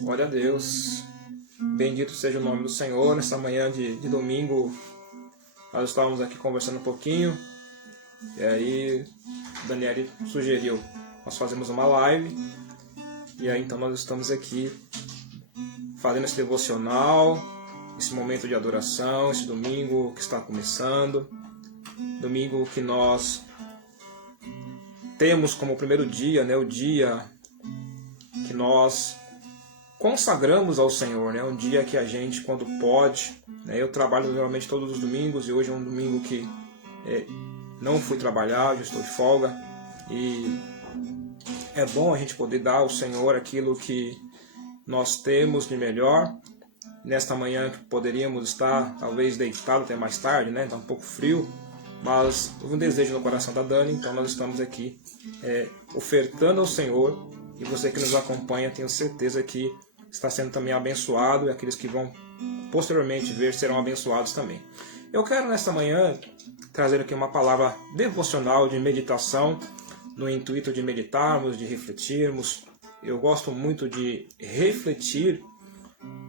Glória a Deus. Bendito seja o nome do Senhor. Nessa manhã de domingo, nós estávamos aqui conversando um pouquinho. E aí, Daniel sugeriu nós fazemos uma live. E aí, então, nós estamos aqui fazendo esse devocional, esse momento de adoração, esse domingo que está começando. Domingo que nós temos como primeiro dia, o dia que nós consagramos ao Senhor, um dia que a gente, quando pode, eu trabalho normalmente todos os domingos e hoje é um domingo que não fui trabalhar, eu estou de folga e é bom a gente poder dar ao Senhor aquilo que nós temos de melhor. Nesta manhã que poderíamos estar talvez deitado até mais tarde, está um pouco frio, mas houve um desejo no coração da Dani, então nós estamos aqui ofertando ao Senhor. E você que nos acompanha, tenho certeza que está sendo também abençoado, e aqueles que vão posteriormente ver serão abençoados também. Eu quero nesta manhã trazer aqui uma palavra devocional de meditação, no intuito de meditarmos, de refletirmos. Eu gosto muito de refletir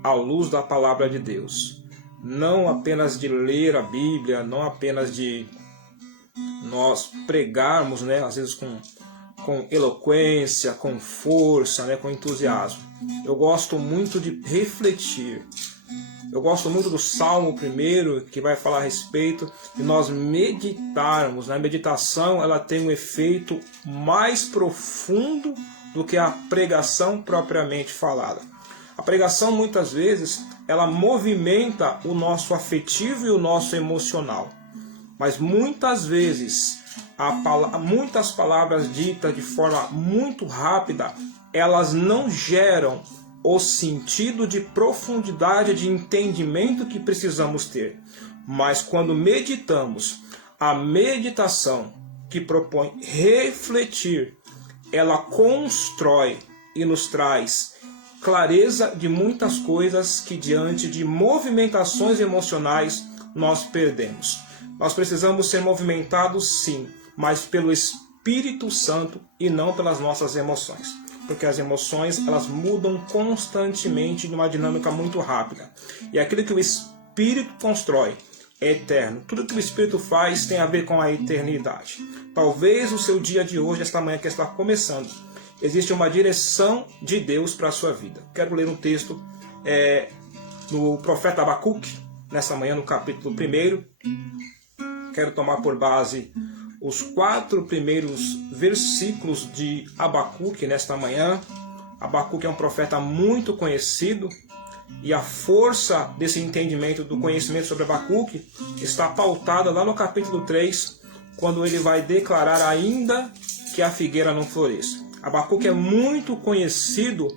à luz da palavra de Deus. Não apenas de ler a Bíblia, não apenas de nós pregarmos, às vezes com eloquência, com força, com entusiasmo. Eu gosto muito de refletir. Eu gosto muito do Salmo 1, que vai falar a respeito de nós meditarmos. A meditação ela tem um efeito mais profundo do que a pregação propriamente falada. A pregação, muitas vezes, ela movimenta o nosso afetivo e o nosso emocional. Mas muitas vezes, muitas palavras ditas de forma muito rápida, elas não geram o sentido de profundidade, de entendimento que precisamos ter. Mas quando meditamos, a meditação que propõe refletir, ela constrói e nos traz clareza de muitas coisas que diante de movimentações emocionais nós perdemos. Nós precisamos ser movimentados sim, mas pelo Espírito Santo e não pelas nossas emoções. Porque as emoções elas mudam constantemente de uma dinâmica muito rápida. E aquilo que o Espírito constrói é eterno. Tudo que o Espírito faz tem a ver com a eternidade. Talvez o seu dia de hoje, esta manhã que está começando, existe uma direção de Deus para a sua vida. Quero ler um texto do profeta Abacuque, nessa manhã no capítulo 1. Quero tomar por base os 4 primeiros versículos de Abacuque nesta manhã. Abacuque é um profeta muito conhecido e a força desse entendimento, do conhecimento sobre Abacuque, está pautada lá no capítulo 3, quando ele vai declarar ainda que a figueira não floresça. Abacuque é muito conhecido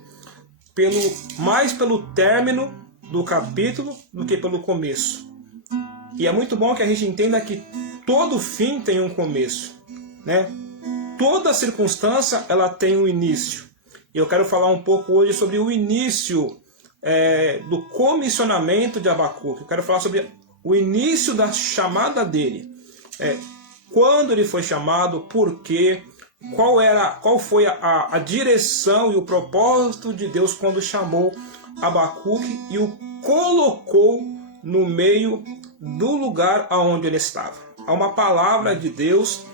mais pelo término do capítulo do que pelo começo. E é muito bom que a gente entenda que todo fim tem um começo, Toda circunstância ela tem um início. E eu quero falar um pouco hoje sobre o início do comissionamento de Abacuque. Eu quero falar sobre o início da chamada dele. Quando ele foi chamado, por quê, qual foi a direção e o propósito de Deus quando chamou Abacuque e o colocou no meio do lugar aonde ele estava. Há uma palavra de Deus,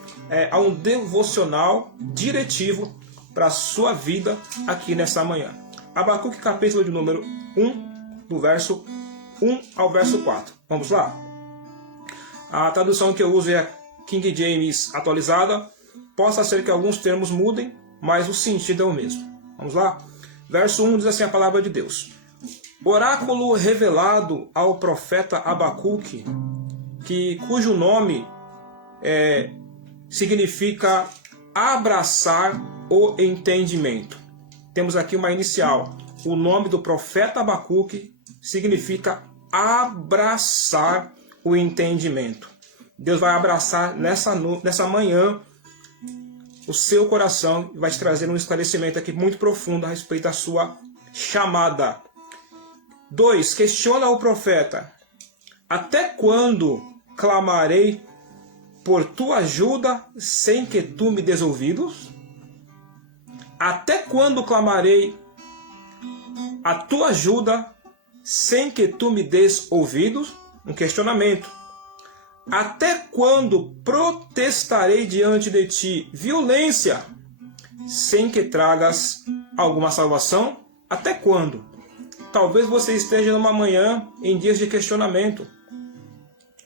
há um devocional diretivo para a sua vida aqui nessa manhã. Abacuque capítulo de número 1, do verso 1 ao verso 4. Vamos lá? A tradução que eu uso é a King James atualizada. Possa ser que alguns termos mudem, mas o sentido é o mesmo. Vamos lá? Verso 1 diz assim a palavra de Deus. Oráculo revelado ao profeta Abacuque, cujo nome significa abraçar o entendimento. Temos aqui uma inicial. O nome do profeta Abacuque significa abraçar o entendimento. Deus vai abraçar nessa manhã o seu coração e vai te trazer um esclarecimento aqui muito profundo a respeito da sua chamada. 2. Questiona o profeta. Até quando clamarei por tua ajuda sem que tu me des ouvidos? Até quando clamarei a tua ajuda sem que tu me des ouvidos? Um questionamento. Até quando protestarei diante de ti violência, sem que tragas alguma salvação? Até quando? Talvez você esteja numa manhã em dias de questionamento.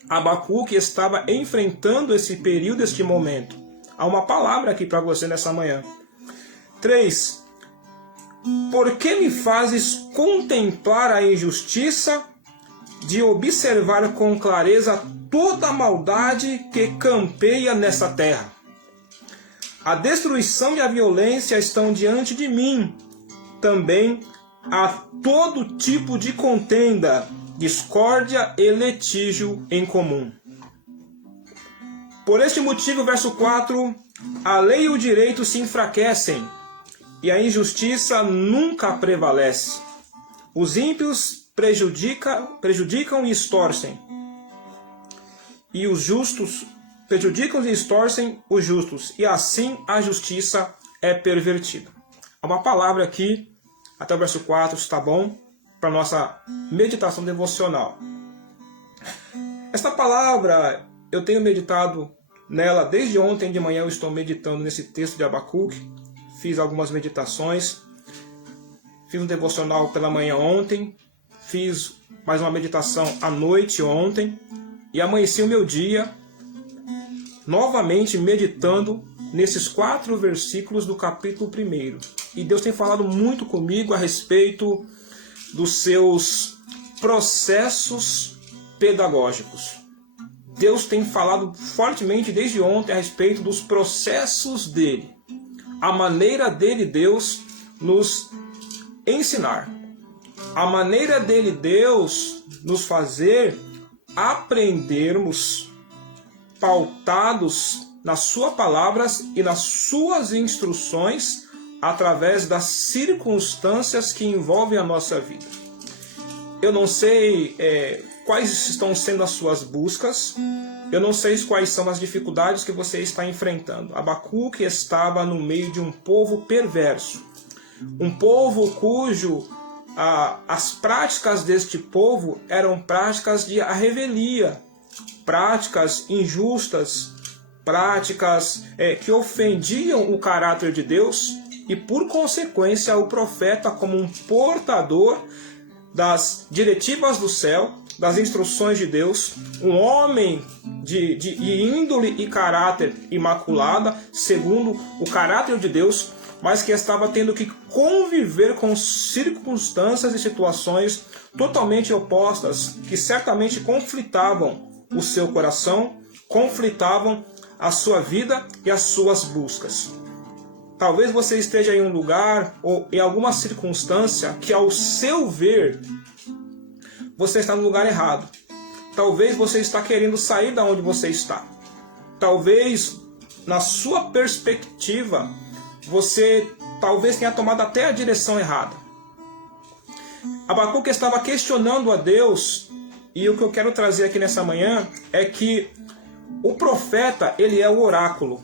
Abacuque estava enfrentando esse período, este momento. Há uma palavra aqui para você nessa manhã. 3. Por que me fazes contemplar a injustiça, de observar com clareza toda a maldade que campeia nessa terra? A destruição e a violência estão diante de mim. Também há todo tipo de contenda, discórdia e litígio em comum. Por este motivo, verso 4, a lei e o direito se enfraquecem, e a injustiça nunca prevalece. Os ímpios prejudicam e extorcem, e os justos prejudicam e extorcem os justos, e assim a justiça é pervertida. Há uma palavra aqui, até o verso 4, está bom, para a nossa meditação devocional. Esta palavra, eu tenho meditado nela desde ontem de manhã, eu estou meditando nesse texto de Abacuque, fiz algumas meditações, fiz um devocional pela manhã ontem, fiz mais uma meditação à noite ontem, e amanheci o meu dia novamente meditando nesses 4 versículos do capítulo 1. E Deus tem falado muito comigo a respeito dos seus processos pedagógicos. Deus tem falado fortemente desde ontem a respeito dos processos dele. A maneira dele, Deus, nos ensinar. A maneira dele, Deus, nos fazer aprendermos pautados nas suas palavras e nas suas instruções através das circunstâncias que envolvem a nossa vida. Eu não sei quais estão sendo as suas buscas, eu não sei quais são as dificuldades que você está enfrentando. Abacuque estava no meio de um povo perverso, um povo cujo as práticas deste povo eram práticas de revelia, práticas injustas, práticas que ofendiam o caráter de Deus e, por consequência, o profeta, como um portador das diretivas do céu, das instruções de Deus, um homem de índole e caráter imaculada, segundo o caráter de Deus, mas que estava tendo que conviver com circunstâncias e situações totalmente opostas, que certamente conflitavam o seu coração, conflitavam a sua vida e as suas buscas. Talvez você esteja em um lugar ou em alguma circunstância que, ao seu ver, você está no lugar errado. Talvez você está querendo sair da onde você está. Talvez, na sua perspectiva, você talvez tenha tomado até a direção errada. Abacuque estava questionando a Deus, e o que eu quero trazer aqui nessa manhã é que o profeta, ele é o oráculo.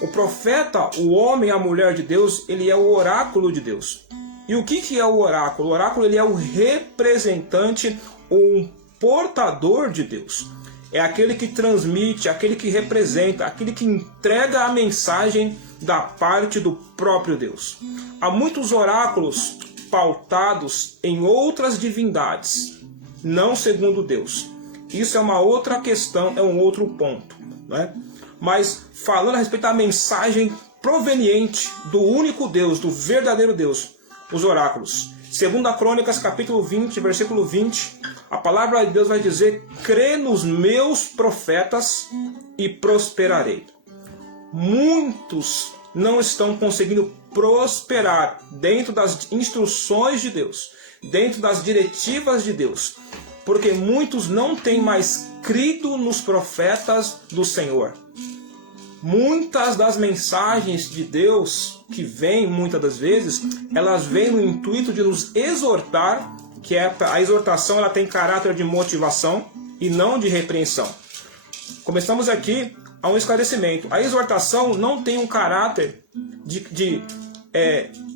O profeta, o homem, a mulher de Deus, ele é o oráculo de Deus. E o que é o oráculo? O oráculo, ele é o representante ou um portador de Deus. É aquele que transmite, aquele que representa, aquele que entrega a mensagem da parte do próprio Deus. Há muitos oráculos pautados em outras divindades, não segundo Deus. Isso é uma outra questão, é um outro ponto, né? Mas falando a respeito da mensagem proveniente do único Deus, do verdadeiro Deus, os oráculos. 2 Crônicas, capítulo 20, versículo 20, a palavra de Deus vai dizer: crê nos meus profetas e prosperarei. Muitos não estão conseguindo prosperar dentro das instruções de Deus, dentro das diretivas de Deus, porque muitos não têm mais crido nos profetas do Senhor. Muitas das mensagens de Deus que vêm, muitas das vezes, elas vêm no intuito de nos exortar, que a exortação ela tem caráter de motivação e não de repreensão. Começamos aqui a um esclarecimento. A exortação não tem um caráter de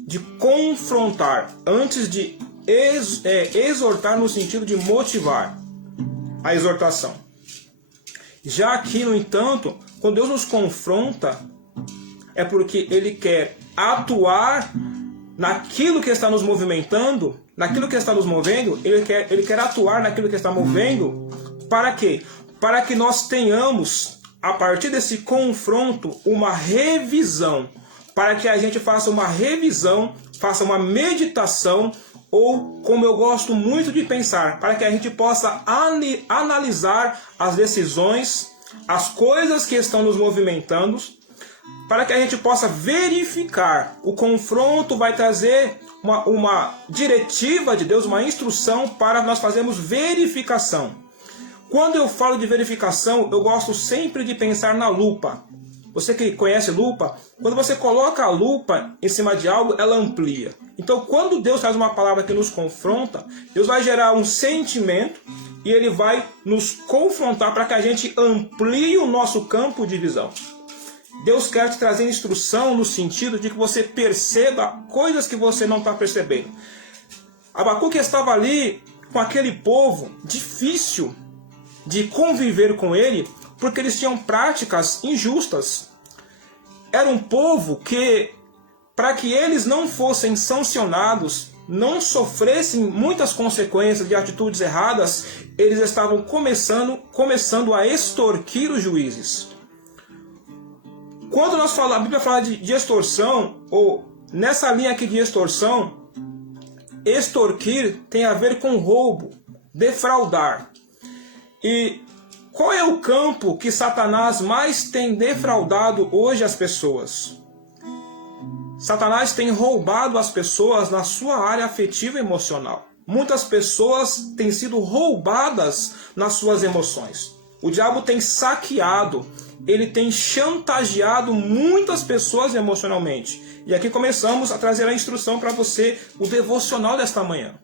de confrontar, antes de exortar no sentido de motivar a exortação. Já aqui, no entanto, quando Deus nos confronta, é porque Ele quer atuar naquilo que está nos movimentando, naquilo que está nos movendo. Ele quer atuar naquilo que está movendo. Para quê? Para que nós tenhamos, a partir desse confronto, uma revisão. Para que a gente faça uma revisão, faça uma meditação, ou, como eu gosto muito de pensar, para que a gente possa analisar as decisões, as coisas que estão nos movimentando, para que a gente possa verificar. O confronto vai trazer uma diretiva de Deus, uma instrução para nós fazermos verificação. Quando eu falo de verificação, eu gosto sempre de pensar na lupa. Você que conhece lupa, quando você coloca a lupa em cima de algo, ela amplia. Então, quando Deus traz uma palavra que nos confronta, Deus vai gerar um sentimento e Ele vai nos confrontar para que a gente amplie o nosso campo de visão. Deus quer te trazer instrução no sentido de que você perceba coisas que você não está percebendo. Abacuque estava ali com aquele povo difícil de conviver com ele, porque eles tinham práticas injustas. Era um povo que, para que eles não fossem sancionados, não sofressem muitas consequências de atitudes erradas, eles estavam começando a extorquir os juízes. Quando a Bíblia fala de extorsão, ou nessa linha aqui de extorsão, extorquir tem a ver com roubo, defraudar. E qual é o campo que Satanás mais tem defraudado hoje as pessoas? Satanás tem roubado as pessoas na sua área afetiva e emocional. Muitas pessoas têm sido roubadas nas suas emoções. O diabo tem saqueado, ele tem chantageado muitas pessoas emocionalmente. E aqui começamos a trazer a instrução para você, o devocional desta manhã.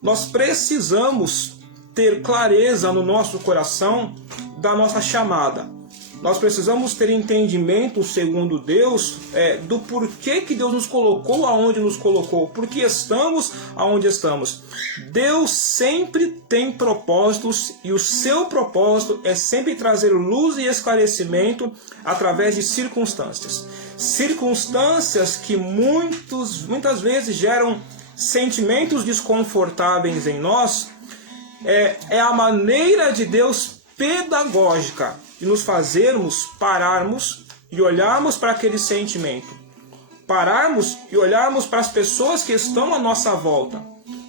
Nós precisamos ter clareza no nosso coração da nossa chamada. Nós precisamos ter entendimento, segundo Deus, do porquê que Deus nos colocou aonde nos colocou, porque estamos aonde estamos. Deus sempre tem propósitos e o seu propósito é sempre trazer luz e esclarecimento através de circunstâncias. Circunstâncias que muitas vezes geram sentimentos desconfortáveis em nós. É a maneira de Deus pedagógica de nos fazermos pararmos e olharmos para aquele sentimento. Pararmos e olharmos para as pessoas que estão à nossa volta.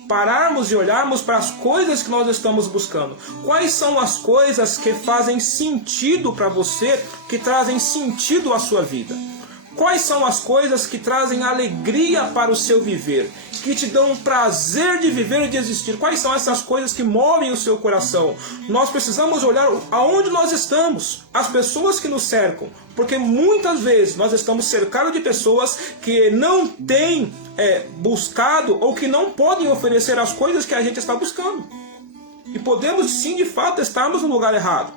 Pararmos e olharmos para as coisas que nós estamos buscando. Quais são as coisas que fazem sentido para você, que trazem sentido à sua vida? Quais são as coisas que trazem alegria para o seu viver, que te dão prazer de viver e de existir? Quais são essas coisas que movem o seu coração? Nós precisamos olhar aonde nós estamos, as pessoas que nos cercam, porque muitas vezes nós estamos cercados de pessoas que não têm buscado ou que não podem oferecer as coisas que a gente está buscando. E podemos sim, de fato, estarmos no lugar errado.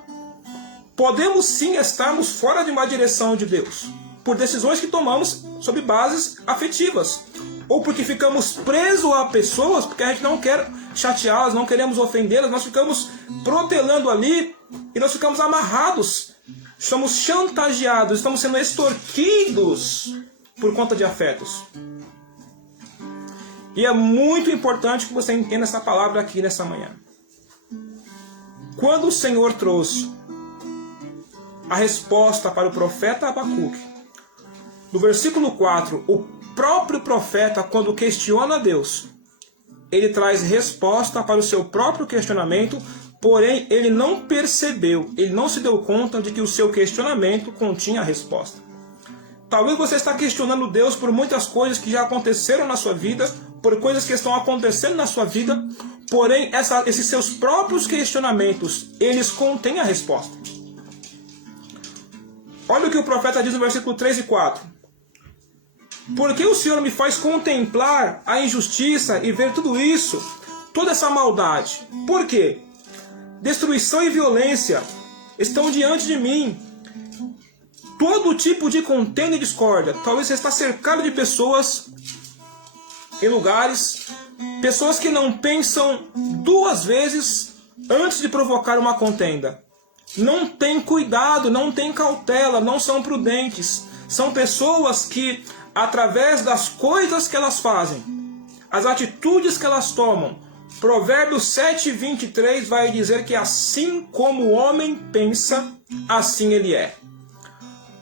Podemos sim estarmos fora de uma direção de Deus, por decisões que tomamos sob bases afetivas, ou porque ficamos presos a pessoas, porque a gente não quer chateá-las, não queremos ofendê-las, nós ficamos protelando ali e nós ficamos amarrados, estamos chantageados, estamos sendo extorquidos por conta de afetos. E é muito importante que você entenda essa palavra aqui nessa manhã. Quando o Senhor trouxe a resposta para o profeta Abacuque, no versículo 4, o próprio profeta, quando questiona a Deus, ele traz resposta para o seu próprio questionamento, porém ele não percebeu, ele não se deu conta de que o seu questionamento continha a resposta. Talvez você está questionando Deus por muitas coisas que já aconteceram na sua vida, por coisas que estão acontecendo na sua vida, porém esses seus próprios questionamentos, eles contêm a resposta. Olha o que o profeta diz no versículo 3 e 4. Por que o Senhor me faz contemplar a injustiça e ver tudo isso, toda essa maldade? Por quê? Destruição e violência estão diante de mim. Todo tipo de contenda e discórdia. Talvez você está cercado de pessoas em lugares, pessoas que não pensam duas vezes antes de provocar uma contenda. Não têm cuidado, não têm cautela, não são prudentes. São pessoas que, através das coisas que elas fazem, as atitudes que elas tomam, Provérbios 7:23 vai dizer que assim como o homem pensa, assim ele é.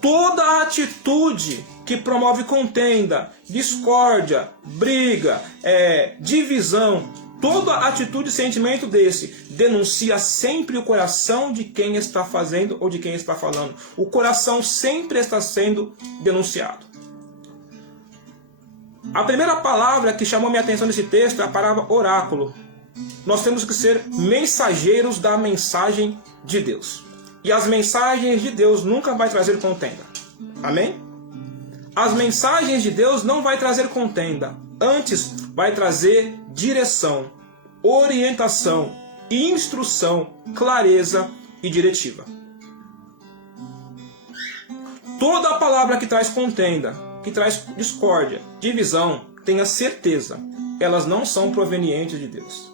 Toda atitude que promove contenda, discórdia, briga, divisão, toda atitude e sentimento desse denuncia sempre o coração de quem está fazendo ou de quem está falando. O coração sempre está sendo denunciado. A primeira palavra que chamou minha atenção nesse texto é a palavra oráculo. Nós temos que ser mensageiros da mensagem de Deus. E as mensagens de Deus nunca vai trazer contenda. Amém? As mensagens de Deus não vai trazer contenda. Antes vai trazer direção, orientação, instrução, clareza e diretiva. Toda a palavra que traz contenda, que traz discórdia, divisão, tenha certeza, elas não são provenientes de Deus.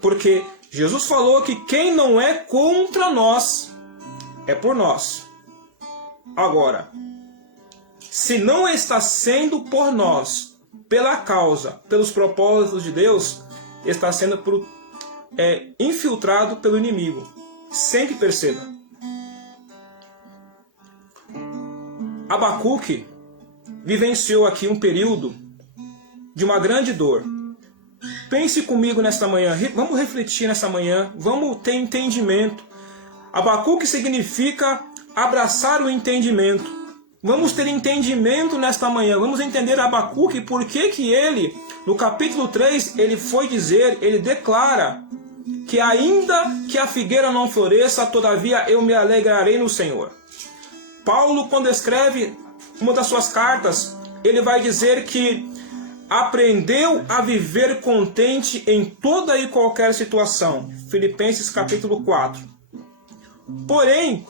Porque Jesus falou que quem não é contra nós, é por nós. Agora, se não está sendo por nós, pela causa, pelos propósitos de Deus, está sendo infiltrado pelo inimigo. Sempre perceba. Abacuque vivenciou aqui um período de uma grande dor. Pense comigo nesta manhã, vamos refletir nesta manhã, vamos ter entendimento. Abacuque significa abraçar o entendimento. Vamos ter entendimento nesta manhã, vamos entender Abacuque por que ele, no capítulo 3, ele declara que ainda que a figueira não floresça, todavia eu me alegrarei no Senhor. Paulo, quando escreve uma das suas cartas, ele vai dizer que aprendeu a viver contente em toda e qualquer situação. Filipenses capítulo 4. Porém,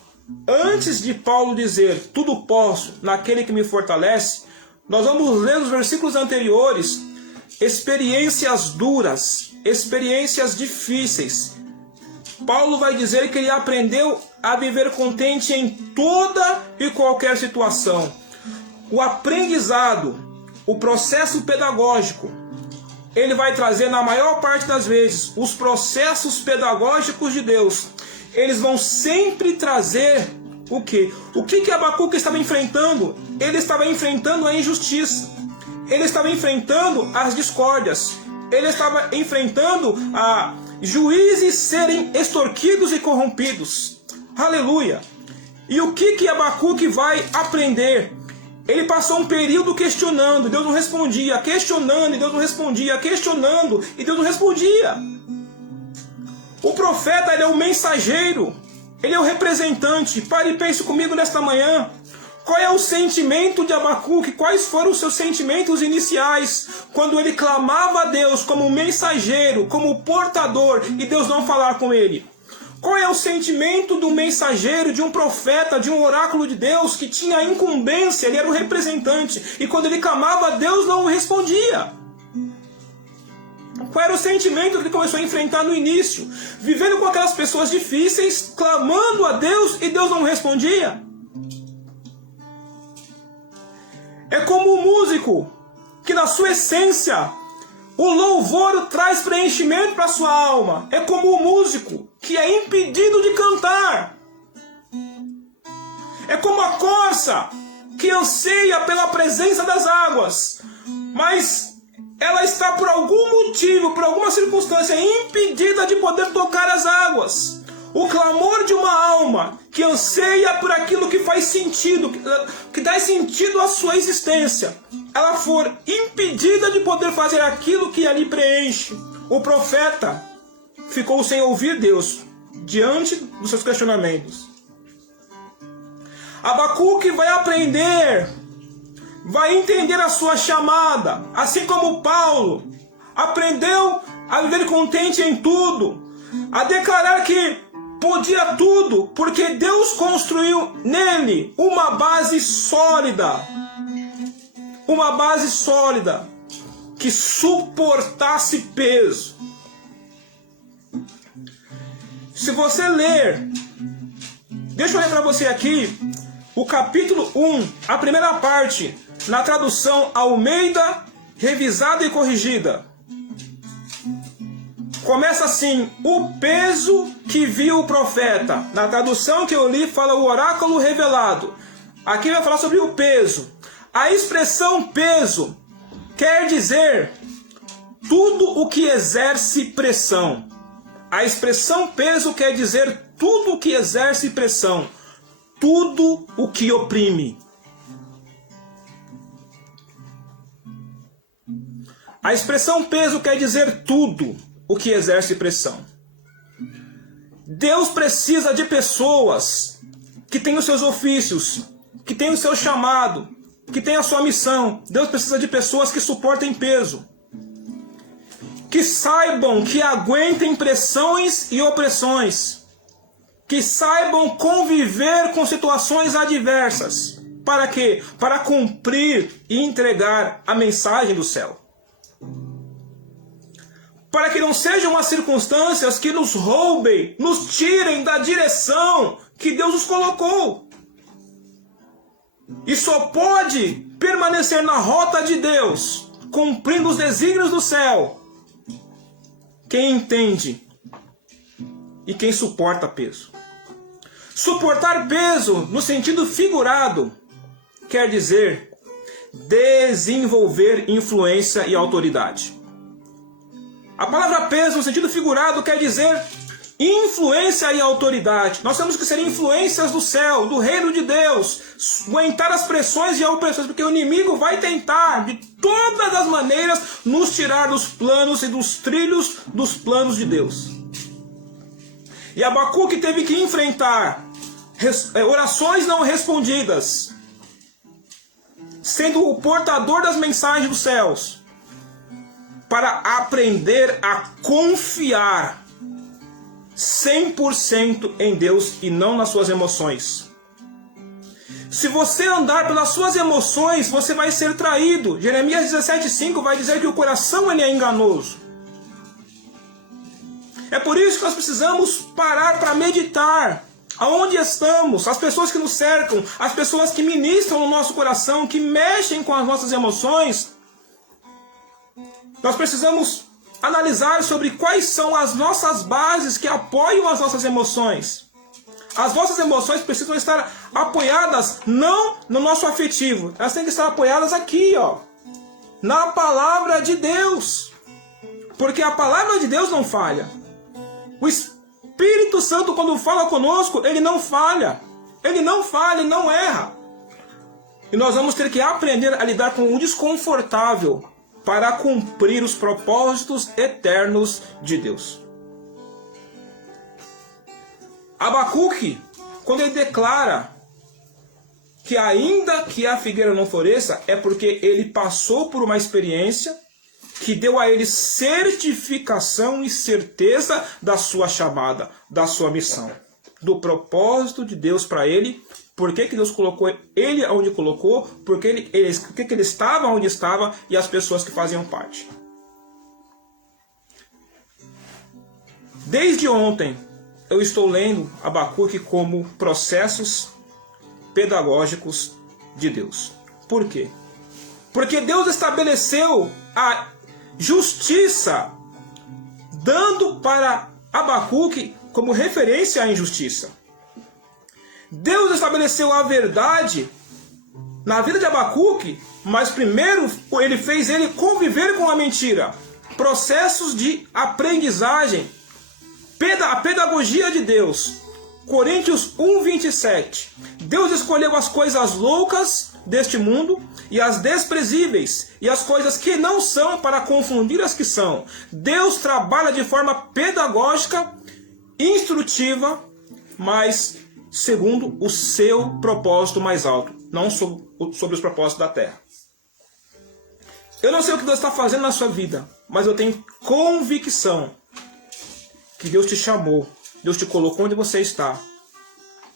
antes de Paulo dizer tudo posso naquele que me fortalece, nós vamos ler nos versículos anteriores experiências duras, experiências difíceis. Paulo vai dizer que ele aprendeu a viver contente em toda e qualquer situação. O aprendizado, o processo pedagógico, ele vai trazer na maior parte das vezes os processos pedagógicos de Deus. Eles vão sempre trazer o quê? O que Abacuque estava enfrentando? Ele estava enfrentando a injustiça. Ele estava enfrentando as discórdias. Ele estava enfrentando a juízes serem extorquidos e corrompidos. Aleluia! E o que Abacuque vai aprender? Ele passou um período questionando, Deus não respondia, questionando, e Deus não respondia, questionando, e Deus não respondia. O profeta, ele é o mensageiro, ele é o representante. Pare e pense comigo nesta manhã. Qual é o sentimento de Abacuque? Quais foram os seus sentimentos iniciais quando ele clamava a Deus como mensageiro, como portador, e Deus não falar com ele? Qual é o sentimento do mensageiro, de um profeta, de um oráculo de Deus que tinha incumbência, ele era o representante, e quando ele clamava, Deus não o respondia? Qual era o sentimento que ele começou a enfrentar no início? Vivendo com aquelas pessoas difíceis, clamando a Deus e Deus não respondia? É como o músico, que na sua essência, o louvor traz preenchimento para a sua alma. É como o músico, que é impedido de cantar. É como a corça, que anseia pela presença das águas, mas ela está por algum motivo, por alguma circunstância, impedida de poder tocar as águas. O clamor de uma alma que anseia por aquilo que faz sentido, que dá sentido à sua existência, ela for impedida de poder fazer aquilo que ali preenche. O profeta ficou sem ouvir Deus diante dos seus questionamentos. Abacuque vai aprender, vai entender a sua chamada, assim como Paulo aprendeu a viver contente em tudo, a declarar que podia tudo, porque Deus construiu nele uma base sólida. Uma base sólida. que suportasse peso. Se você ler, deixa eu ler para você aqui, o capítulo 1, a primeira parte, na tradução Almeida, revisada e corrigida. Começa assim: o peso que viu o profeta. Na tradução que eu li fala o oráculo revelado. Aqui vai falar sobre o peso. A expressão peso quer dizer tudo o que exerce pressão. A expressão peso quer dizer tudo o que exerce pressão. Tudo o que oprime. A expressão peso quer dizer tudo o que exerce pressão. Deus precisa de pessoas que têm os seus ofícios, que têm o seu chamado, que têm a sua missão. Deus precisa de pessoas que suportem peso, que saibam, que aguentem pressões e opressões, que saibam conviver com situações adversas. Para quê? Para cumprir e entregar a mensagem do céu. Para que não sejam as circunstâncias que nos roubem, nos tirem da direção que Deus nos colocou. E só pode permanecer na rota de Deus, cumprindo os desígnios do céu, quem entende e quem suporta peso. Suportar peso, no sentido figurado, quer dizer desenvolver influência e autoridade. A palavra peso, no sentido figurado, quer dizer influência e autoridade. Nós temos que ser influências do céu, do reino de Deus, aguentar as pressões e opressões, porque o inimigo vai tentar, de todas as maneiras, nos tirar dos planos e dos trilhos dos planos de Deus. E Abacuque teve que enfrentar orações não respondidas, sendo o portador das mensagens dos céus, para aprender a confiar 100% em Deus e não nas suas emoções. Se você andar pelas suas emoções, você vai ser traído. Jeremias 17,5 vai dizer que o coração ele é enganoso. É por isso que nós precisamos parar para meditar aonde estamos, as pessoas que nos cercam, as pessoas que ministram no nosso coração, que mexem com as nossas emoções. Nós precisamos analisar sobre quais são as nossas bases que apoiam as nossas emoções. As nossas emoções precisam estar apoiadas não no nosso afetivo. Elas têm que estar apoiadas aqui, ó, na palavra de Deus. Porque a palavra de Deus não falha. O Espírito Santo, quando fala conosco, ele não falha. Ele não falha, ele não erra. E nós vamos ter que aprender a lidar com o desconfortável para cumprir os propósitos eternos de Deus. Abacuque, quando ele declara que ainda que a figueira não floresça, é porque ele passou por uma experiência que deu a ele certificação e certeza da sua chamada, da sua missão, do propósito de Deus para ele. Por que Deus colocou ele onde colocou, por que ele estava onde estava e as pessoas que faziam parte. Desde ontem eu estou lendo Abacuque como processos pedagógicos de Deus. Por quê? Porque Deus estabeleceu a justiça, dando para Abacuque como referência à injustiça. Deus estabeleceu a verdade na vida de Abacuque, mas primeiro ele fez ele conviver com a mentira. Processos de aprendizagem, a pedagogia de Deus. Coríntios 1:27. Deus escolheu as coisas loucas deste mundo e as desprezíveis e as coisas que não são para confundir as que são. Deus trabalha de forma pedagógica, instrutiva, mas segundo o seu propósito mais alto, não sobre os propósitos da terra. Eu não sei o que Deus está fazendo na sua vida, mas eu tenho convicção que Deus te chamou, Deus te colocou onde você está,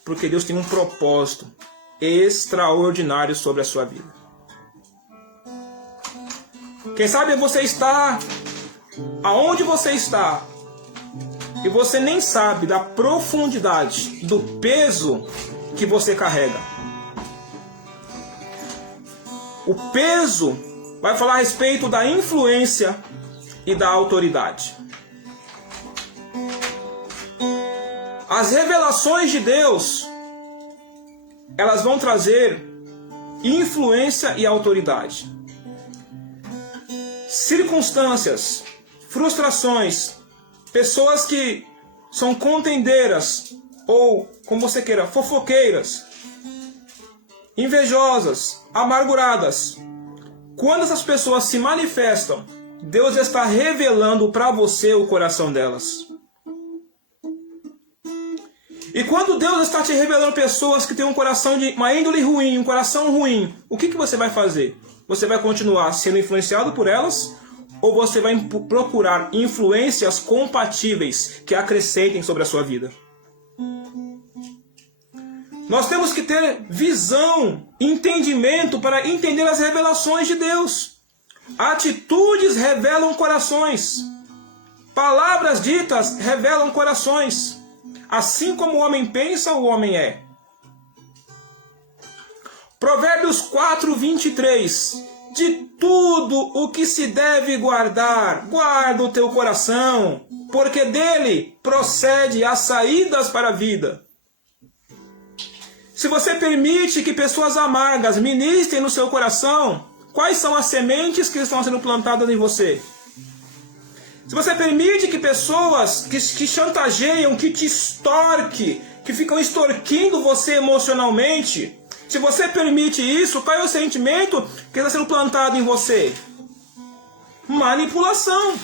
porque Deus tem um propósito extraordinário sobre a sua vida. Quem sabe você está aonde você está e você nem sabe da profundidade, do peso que você carrega. O peso vai falar a respeito da influência e da autoridade. As revelações de Deus, elas vão trazer influência e autoridade. Circunstâncias, frustrações, pessoas que são contendeiras ou, como você queira, fofoqueiras, invejosas, amarguradas. Quando essas pessoas se manifestam, Deus está revelando para você o coração delas. E quando Deus está te revelando pessoas que têm um coração de uma índole ruim, um coração ruim, o que você vai fazer? Você vai continuar sendo influenciado por elas? Ou você vai procurar influências compatíveis que acrescentem sobre a sua vida? Nós temos que ter visão, entendimento para entender as revelações de Deus. Atitudes revelam corações. Palavras ditas revelam corações. Assim como o homem pensa, o homem é. Provérbios 4:23. De tudo o que se deve guardar, guarda o teu coração, porque dele procede as saídas para a vida. Se você permite que pessoas amargas ministrem no seu coração, quais são as sementes que estão sendo plantadas em você? Se você permite que pessoas que chantageiam, que te extorquem, que ficam extorquindo você emocionalmente, se você permite isso, qual é o sentimento que está sendo plantado em você? Manipulação.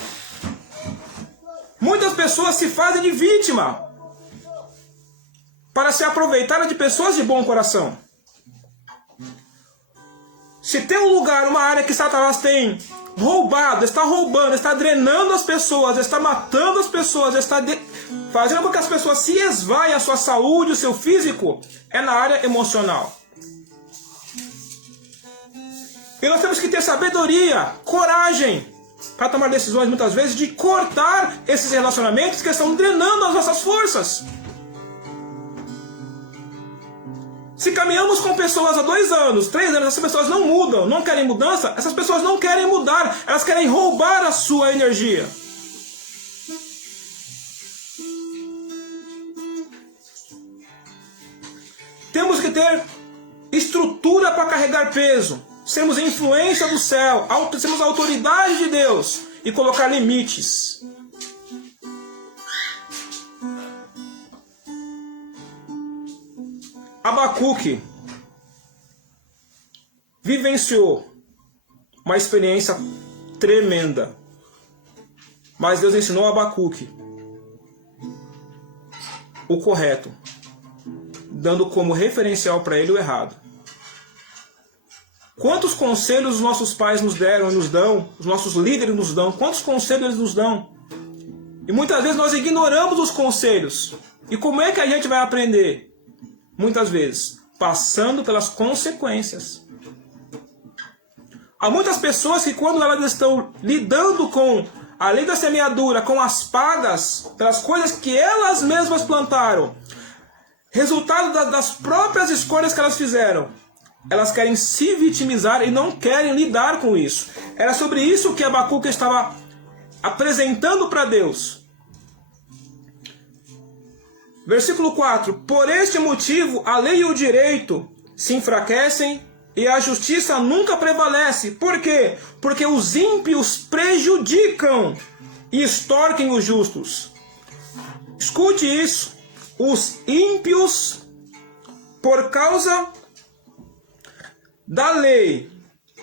Muitas pessoas se fazem de vítima para se aproveitar de pessoas de bom coração. Se tem um lugar, uma área que Satanás tem roubado, está drenando as pessoas, está matando as pessoas, está fazendo com que as pessoas se esvaiem a sua saúde, o seu físico, é na área emocional. E nós temos que ter sabedoria, coragem, para tomar decisões muitas vezes de cortar esses relacionamentos que estão drenando as nossas forças. Se caminhamos com pessoas há 2 anos, 3 anos, essas pessoas não mudam, não querem mudança, essas pessoas não querem mudar, elas querem roubar a sua energia. Temos que ter estrutura para carregar peso, sermos influência do céu, sermos a autoridade de Deus e colocar limites. Abacuque vivenciou uma experiência tremenda, mas Deus ensinou a Abacuque o correto, dando como referencial para ele o errado. Quantos conselhos os nossos pais nos deram e nos dão, os nossos líderes nos dão, quantos conselhos eles nos dão? E muitas vezes nós ignoramos os conselhos. E como é que a gente vai aprender? Muitas vezes, passando pelas consequências. Há muitas pessoas que quando elas estão lidando com a lei da semeadura, com as pagas, pelas coisas que elas mesmas plantaram, resultado das próprias escolhas que elas fizeram, elas querem se vitimizar e não querem lidar com isso. Era sobre isso que Abacuque estava apresentando para Deus. Versículo 4. Por este motivo, a lei e o direito se enfraquecem e a justiça nunca prevalece. Por quê? Porque os ímpios prejudicam e extorquem os justos. Escute isso. Os ímpios, por causa da lei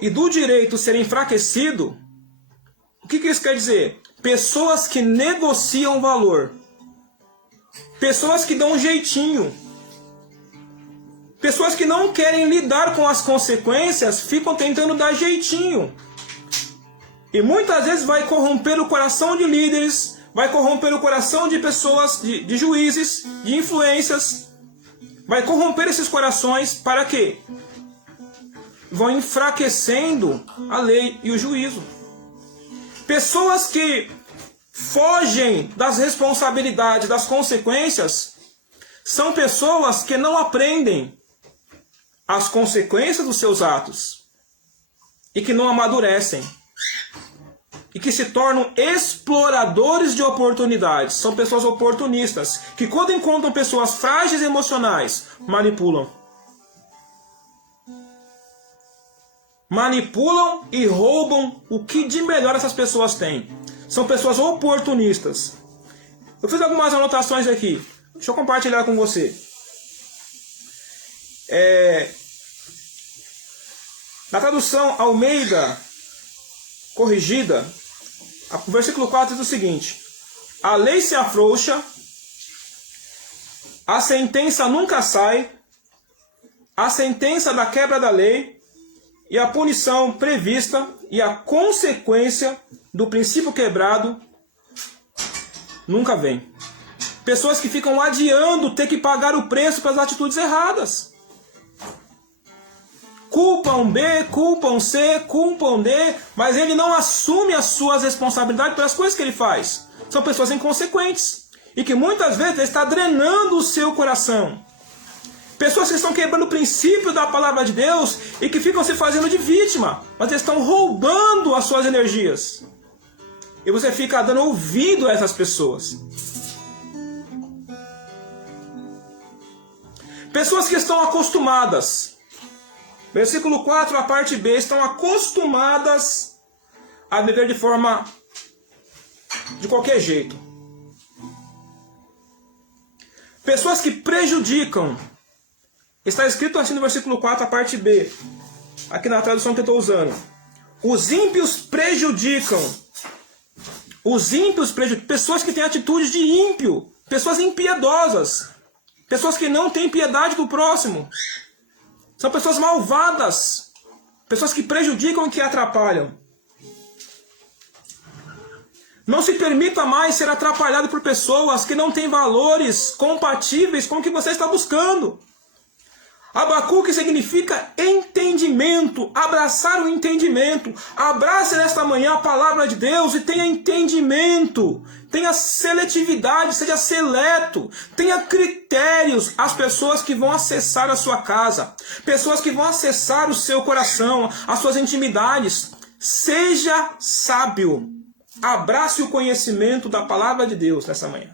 e do direito ser enfraquecido, o que isso quer dizer? Pessoas que negociam valor. Pessoas que dão um jeitinho. Pessoas que não querem lidar com as consequências, ficam tentando dar jeitinho. E muitas vezes vai corromper o coração de líderes, vai corromper o coração de pessoas, de juízes, de influências. Vai corromper esses corações para quê? Vão enfraquecendo a lei e o juízo. Pessoas que fogem das responsabilidades, das consequências, são pessoas que não aprendem as consequências dos seus atos e que não amadurecem e que se tornam exploradores de oportunidades. São pessoas oportunistas que, quando encontram pessoas frágeis emocionais, manipulam. Manipulam e roubam o que de melhor essas pessoas têm. São pessoas oportunistas. Eu fiz algumas anotações aqui. Deixa eu compartilhar com você. Na tradução Almeida corrigida, o versículo 4 diz o seguinte: a lei se afrouxa, a sentença nunca sai, a sentença da quebra da lei e a punição prevista e a consequência do princípio quebrado nunca vem. Pessoas que ficam adiando ter que pagar o preço pelas atitudes erradas. Culpam B, culpam C, culpam D, mas ele não assume as suas responsabilidades pelas coisas que ele faz. São pessoas inconsequentes e que muitas vezes está drenando o seu coração. Pessoas que estão quebrando o princípio da palavra de Deus e que ficam se fazendo de vítima, mas estão roubando as suas energias. E você fica dando ouvido a essas pessoas. Pessoas que estão acostumadas. Versículo 4, a parte B, estão acostumadas a viver de forma de qualquer jeito. Pessoas que prejudicam. Está escrito assim no versículo 4, a parte B. Aqui na tradução que eu estou usando. Os ímpios prejudicam. Os ímpios prejudicam. Pessoas que têm atitudes de ímpio. Pessoas impiedosas. Pessoas que não têm piedade do próximo. São pessoas malvadas. Pessoas que prejudicam e que atrapalham. Não se permita mais ser atrapalhado por pessoas que não têm valores compatíveis com o que você está buscando. Abacuque significa entendimento, abraçar o entendimento. Abrace nesta manhã a palavra de Deus e tenha entendimento. Tenha seletividade, seja seleto. Tenha critérios. As pessoas que vão acessar a sua casa. Pessoas que vão acessar o seu coração, as suas intimidades. Seja sábio. Abrace o conhecimento da palavra de Deus nessa manhã.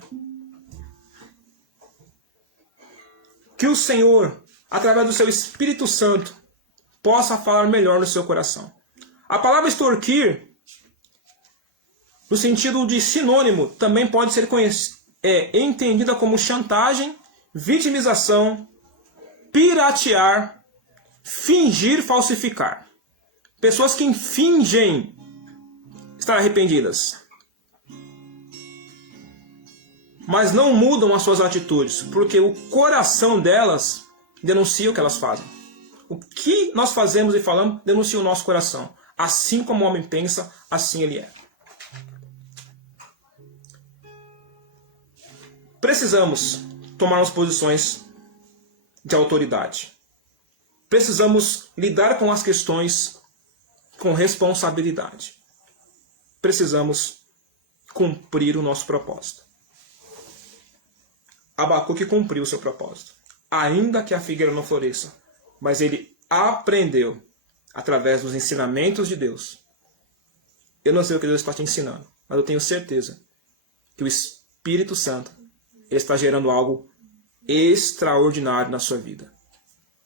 Que o Senhor, através do seu Espírito Santo, possa falar melhor no seu coração. A palavra extorquir, no sentido de sinônimo, também pode ser entendida como chantagem, vitimização, piratear, fingir, falsificar. Pessoas que fingem estar arrependidas, mas não mudam as suas atitudes, porque o coração delas denuncia o que elas fazem. O que nós fazemos e falamos denuncia o nosso coração. Assim como o homem pensa, assim ele é. Precisamos tomarmos posições de autoridade. Precisamos lidar com as questões com responsabilidade. Precisamos cumprir o nosso propósito. Abacuque cumpriu o seu propósito. Ainda que a figueira não floresça, mas ele aprendeu através dos ensinamentos de Deus. Eu não sei o que Deus está te ensinando, mas eu tenho certeza que o Espírito Santo está gerando algo extraordinário na sua vida.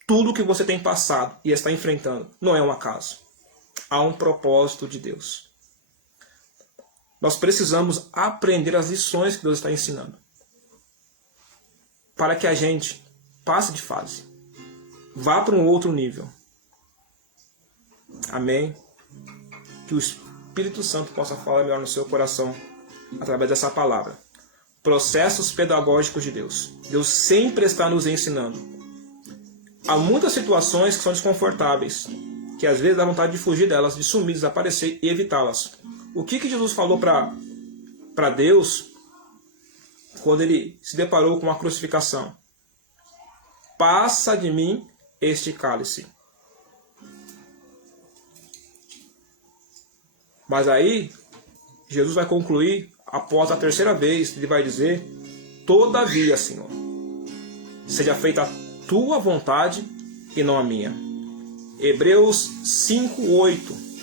Tudo que você tem passado e está enfrentando não é um acaso. Há um propósito de Deus. Nós precisamos aprender as lições que Deus está ensinando, para que a gente passe de fase. Vá para um outro nível. Amém? Que o Espírito Santo possa falar melhor no seu coração através dessa palavra. Processos pedagógicos de Deus. Deus sempre está nos ensinando. Há muitas situações que são desconfortáveis, que às vezes dá vontade de fugir delas, de sumir, desaparecer e evitá-las. O que Jesus falou para Deus quando ele se deparou com a crucificação? Passa de mim este cálice. Mas aí, Jesus vai concluir, após a terceira vez, ele vai dizer: todavia, Senhor, seja feita a tua vontade e não a minha. Hebreus 5:8.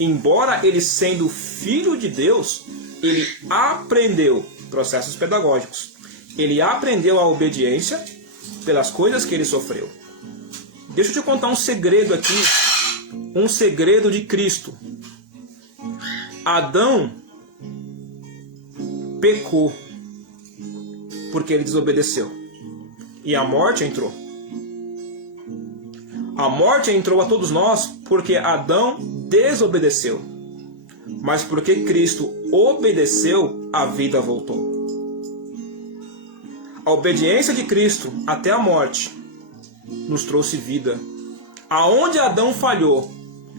Embora ele sendo filho de Deus, ele aprendeu processos pedagógicos. Ele aprendeu a obediência pelas coisas que ele sofreu. Deixa eu te contar um segredo aqui, um segredo de Cristo. Adão pecou porque ele desobedeceu. E a morte entrou. A morte entrou a todos nós porque Adão desobedeceu. Mas porque Cristo obedeceu, a vida voltou. A obediência de Cristo até a morte nos trouxe vida. Aonde Adão falhou,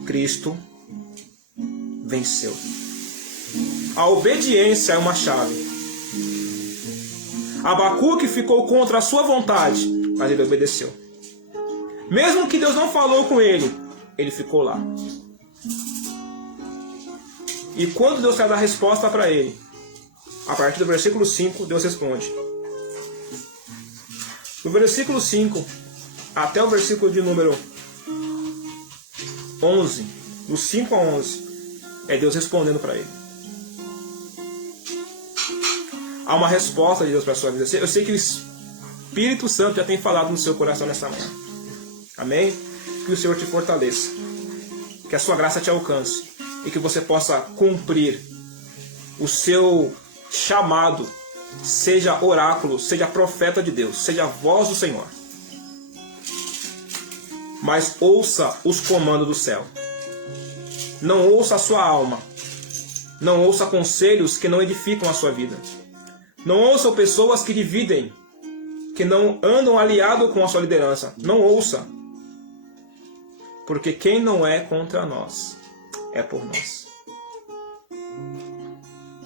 Cristo venceu. A obediência é uma chave. Abacuque ficou contra a sua vontade, mas ele obedeceu. Mesmo que Deus não falou com ele, ele ficou lá. E quando Deus quer dar resposta para ele, a partir do versículo 5, Deus responde. Do versículo 5 até o versículo de número 11, do 5 a 11, é Deus respondendo para ele. Há uma resposta de Deus para a sua vida. Eu sei que o Espírito Santo já tem falado no seu coração nessa manhã. Amém? Que o Senhor te fortaleça. Que a sua graça te alcance. E que você possa cumprir o seu chamado. Seja oráculo, seja profeta de Deus, seja voz do Senhor. Mas ouça os comandos do céu. Não ouça a sua alma. Não ouça conselhos que não edificam a sua vida. Não ouça pessoas que dividem, que não andam aliado com a sua liderança. Não ouça. Porque quem não é contra nós, é por nós.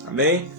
Amém?